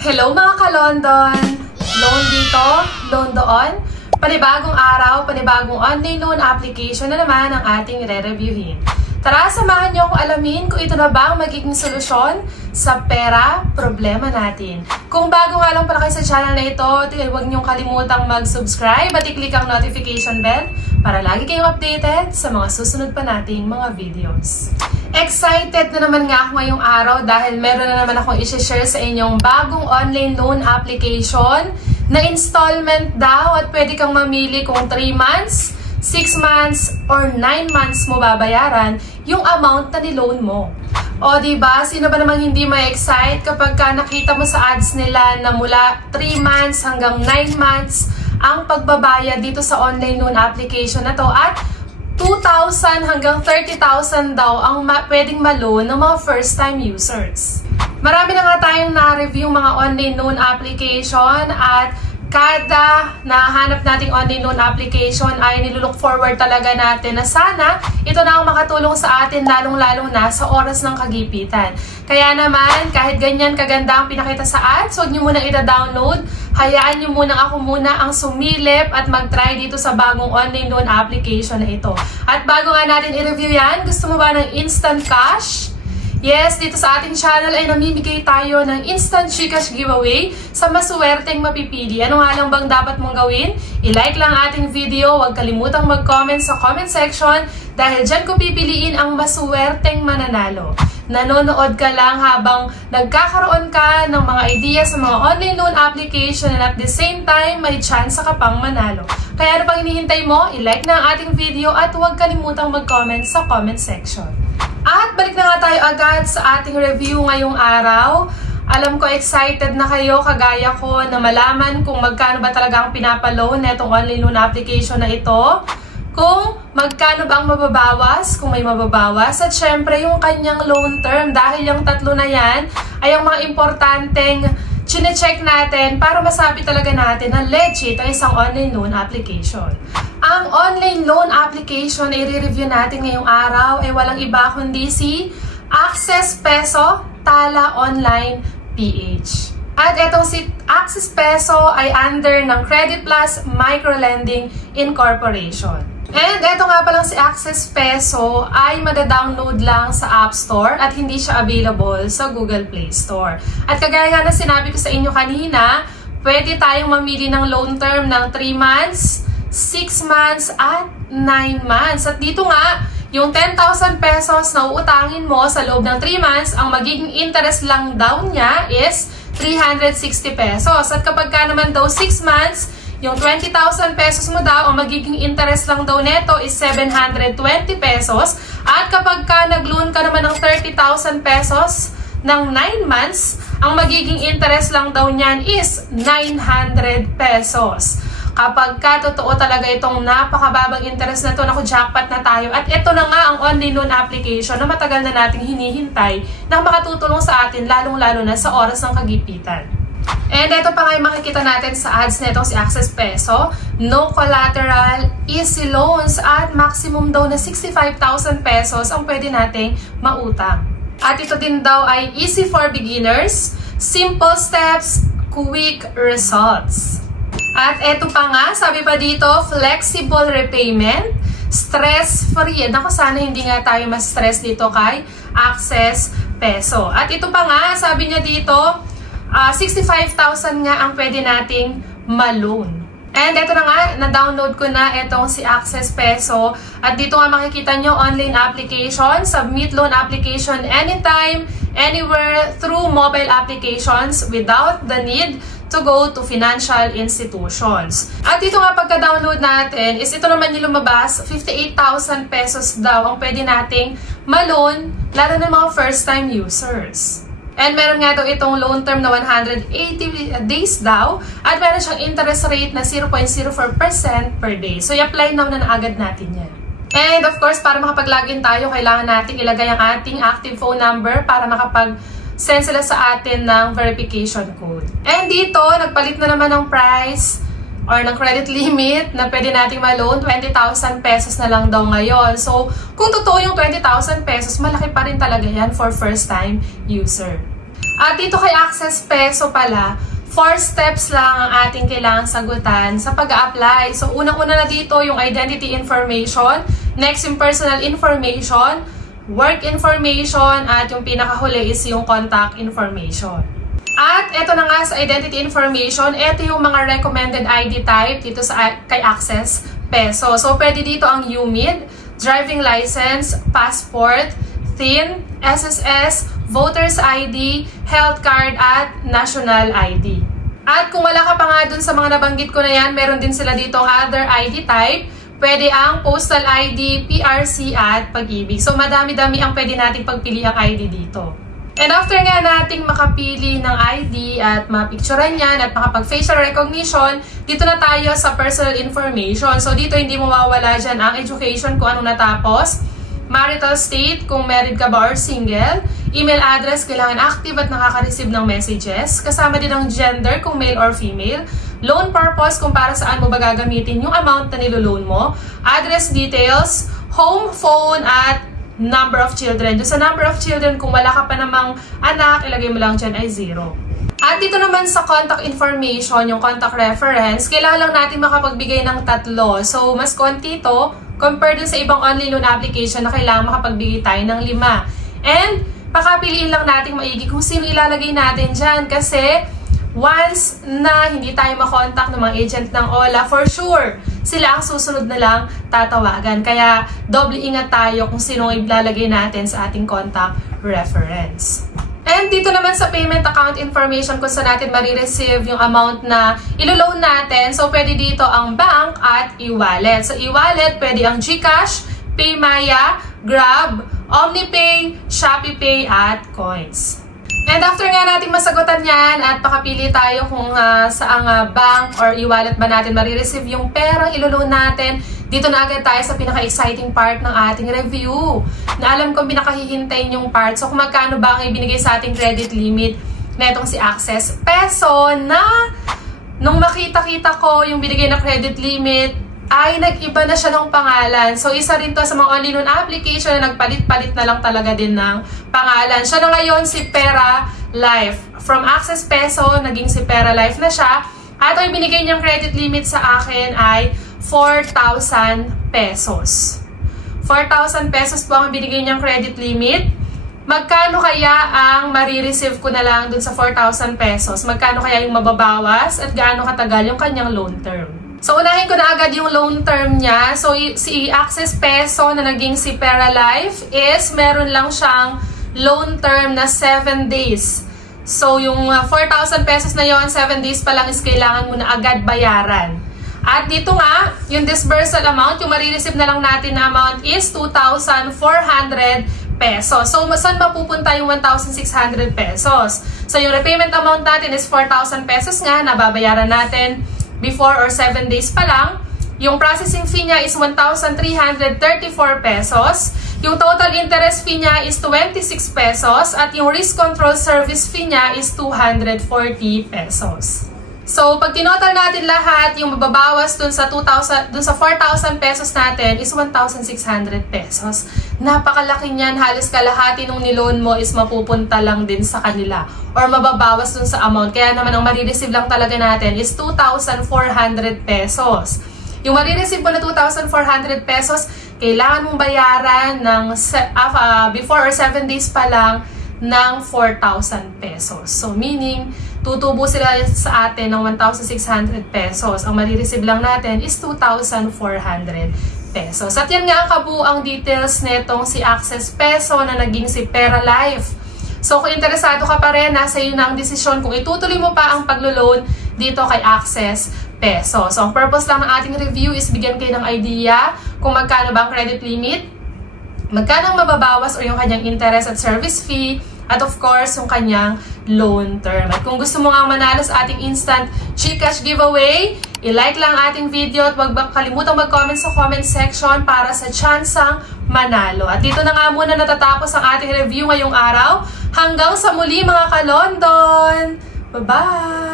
Hello mga ka-London! Loan dito, loan doon. Panibagong araw, panibagong online loan application na naman ang ating re-reviewin. Tara, samahan niyo akong alamin kung ito na ba ang magiging solusyon sa pera problema natin. Kung bago nga lang pala kayo sa channel na ito, huwag niyong kalimutang mag-subscribe at i-click ang notification bell para lagi kayong updated sa mga susunod pa nating mga videos. Excited na naman nga ako ngayong araw dahil meron na naman akong i-share sa inyong bagong online loan application na installment daw at pwede kang mamili kung 3 months, 6 months, or 9 months mo babayaran yung amount na ni-loan mo. O diba, sino ba namang hindi ma-excite kapag ka nakita mo sa ads nila na mula 3 months hanggang 9 months ang pagbabayad dito sa online loan application na to at 2,000 hanggang 30,000 daw ang pwedeng ma-loan ng mga first-time users. Marami na nga tayong na-review mga online loan application at kada nahanap nating online loan application ay nilulook forward talaga natin na sana ito na ang makatulong sa atin lalong-lalo na sa oras ng kagipitan. Kaya naman, kahit ganyan kaganda ang pinakita sa ads, huwag nyo munang ita-download. Hayaan nyo munang ako muna ang sumilip at mag-try dito sa bagong online loan application na ito. At bago nga natin i-review yan, gusto mo ba ng instant cash? Yes, dito sa ating channel ay namimigay tayo ng instant GCash giveaway sa masuwerteng mapipili. Ano nga lang bang dapat mong gawin? I-like lang ating video, huwag kalimutang mag-comment sa comment section dahil dyan ko pipiliin ang masuwerteng mananalo. Nanonood ka lang habang nagkakaroon ka ng mga ideas sa mga online loan application and at the same time may chance ka pang manalo. Kaya ano pang hinihintay mo? I-like na ang ating video at huwag kalimutang mag-comment sa comment section. At balik na nga tayo agad sa ating review ngayong araw. Alam ko excited na kayo kagaya ko na malaman kung magkano ba talaga ang pinapaloan na itong online loan application na ito. Kung magkano ba ang mababawas, kung may mababawas. At syempre yung kanyang loan term dahil yung tatlo na yan ay ang mga importanteng chine-check natin para masabi talaga natin na legit ang isang online loan application. Ang online loan application na i-review natin ngayong araw ay walang iba kundi si Access Peso Tala Online PH. At itong si Access Peso ay under ng Credit Plus Microlending Incorporation. And ito nga palang si Access Peso ay madadownload lang sa App Store at hindi siya available sa Google Play Store. At kagaya nga na sinabi ko sa inyo kanina, pwede tayong mamili ng loan term ng 3 months, 6 months, at 9 months. At dito nga, yung 10,000 pesos na uutangin mo sa loob ng 3 months, ang magiging interest lang daw niya is 360 pesos. At kapag ka naman daw 6 months, yung 20,000 pesos mo daw, ang magiging interest lang daw neto is 720 pesos. At kapag ka nag-loan ka naman ng 30,000 pesos ng 9 months, ang magiging interest lang daw niyan is 900 pesos. Kapag ka totoo talaga itong napakababang interest na ito, naku, jackpot na tayo. At ito na nga ang online loan application na matagal na nating hinihintay na makatutulong sa atin lalong-lalo na sa oras ng kagipitan. And ito pa nga yung makikita natin sa ads na itong si Access Peso. No collateral, easy loans at maximum daw na 65,000 pesos ang pwede nating mautang. At ito din daw ay easy for beginners, simple steps, quick results. At ito pa nga, sabi pa dito, flexible repayment, stress-free. Naku, sana hindi nga tayo ma-stress dito kay Access Peso. At ito pa nga, sabi niya dito, 65,000 nga ang pwede nating ma-loan. And ito na nga, na-download ko na itong si Access Peso. At dito nga makikita nyo, online application, submit loan application anytime, anywhere, through mobile applications without the need to go to financial institutions. At dito nga pagka-download natin, is ito naman yung lumabas, 58,000 pesos daw ang pwede nating ma-loan, lalo ng mga first-time users. And meron nga daw itong loan term na 180 days daw at meron siyang interest rate na 0.04% per day. So, i-apply now na agad natin yan. And of course, para makapag-login tayo, kailangan nating ilagay ang ating active phone number para makapag-send sila sa atin ng verification code. And dito, nagpalit na naman ng price or ng credit limit na pwede nating ma-loan, 20,000 pesos na lang daw ngayon. So, kung totoo yung 20,000 pesos, malaki pa rin talaga yan for first-time user. At dito kay Access Peso pala, 4 steps lang ang ating kailangan sagutan sa pag-a-apply. So, unang-una na dito yung identity information, next yung personal information, work information, at yung pinakahuli is yung contact information. At eto na nga sa identity information, eto yung mga recommended ID type dito sa kay Access Peso. So, pwede dito ang UMID, driving license, passport, TIN, SSS, voter's ID, health card, at national ID. At kung wala ka pa nga dun sa mga nabanggit ko na yan, meron din sila dito other ID type. Pwede ang postal ID, PRC, at pag-ibig. So, madami-dami ang pwede nating pagpili ang ID dito. And after nga nating makapili ng ID at mapicturean yan at makapag-facial recognition, dito na tayo sa personal information. So, dito hindi mawawala dyan ang education kung anong natapos, marital state kung married ka ba or single, email address kailangan active at nakaka-receive ng messages, kasama din ang gender kung male or female, loan purpose kung para saan mo ba gagamitin yung amount na niloloan mo, address details, home, phone, at number of children. Doon sa number of children, kung wala ka pa namang anak, ilagay mo lang dyan ay 0. At dito naman sa contact information, yung contact reference, kailangan lang natin makapagbigay ng 3. So, mas konti ito compared dun sa ibang online loan application na kailangan makapagbigay tayo ng 5. And, pakapiliin lang natin maigi kung sino ilalagay natin dyan. Kasi, once na hindi tayo makontak ng mga agent ng OLA, for sure, sila ang susunod na lang tatawagan. Kaya, doble ingat tayo kung sino ilalagay natin sa ating contact reference. And dito naman sa payment account information kung saan natin marireceive yung amount na ilo-loan natin. So, pwede dito ang bank at e-wallet. So, e-wallet, pwede ang GCash, PayMaya, Grab, OmniPay, ShopeePay, at Coins. And after nga natin masagutan yan at pakapili tayo kung saang bank or e-wallet ba natin marireceive yung perang ilo-loan natin, dito na agad tayo sa pinaka-exciting part ng ating review. Na alam kong pinakahihintayin yung part. So kung magkano ba ang ibinigay sa ating credit limit na itong si Access Peso na nung makita-kita ko yung binigay na credit limit, ay nag-iba na siya ng pangalan. So, isa rin to sa mga online loan application na nagpalit-palit na lang talaga din ng pangalan. Siya na ngayon si Pera Life. From Access Peso, naging si Pera Life na siya. At ang binigay niyang credit limit sa akin ay 4,000 pesos. 4,000 pesos po ang binigay niyang credit limit. Magkano kaya ang marireceive ko na lang dun sa 4,000 pesos? Magkano kaya yung mababawas at gaano katagal yung kanyang loan term? So, unahin ko na agad yung loan term niya. So, si Access Peso na naging si Pera Life is meron lang siyang loan term na 7 days. So, yung 4,000 pesos na yon 7 days pa lang is kailangan mo na agad bayaran. At dito nga, yung disbursal amount, yung marireceive na lang natin na amount is 2,400 pesos. So, saan mapupunta yung 1,600 pesos? So, yung repayment amount natin is 4,000 pesos nga, nababayaran natin before or 7 days pa lang. Yung processing fee niya is 1,334 pesos. Yung total interest fee niya is 26 pesos. At yung risk control service fee niya is 240 pesos. So, pag tinotal natin lahat, yung mababawas dun sa 4,000 pesos natin is 1,600 pesos. Napakalaki niyan, halos kalahati nung niloan mo is mapupunta lang din sa kanila or mababawas dun sa amount. Kaya naman ang marireceive lang talaga natin is 2,400 pesos. Yung marireceive mo na 2,400 pesos, kailangan mong bayaran ng before or 7 days pa lang ng 4,000 pesos. So, meaning, tutubo sila sa atin ng 1,600 pesos. Ang marireceive lang natin is 2,400 pesos. At yan nga ang kabuang details netong si Access Peso na naging si Pera Life. So, kung interesado ka pa rin, nasa iyo na ang desisyon kung itutuloy mo pa ang paglo-loan dito kay Access Peso. So, ang purpose lang ng ating review is bigyan kayo ng idea kung magkano ba ang credit limit, magkano ang mababawas o yung kanyang interest at service fee, at of course, yung kanyang loan term. At kung gusto mo nga manalo sa ating instant GCash giveaway, i-like lang ating video at huwag kalimutang mag-comment sa comment section para sa tsansang manalo. At dito na nga muna natatapos ang ating review ngayong araw. Hanggang sa muli mga ka-London! Bye-bye!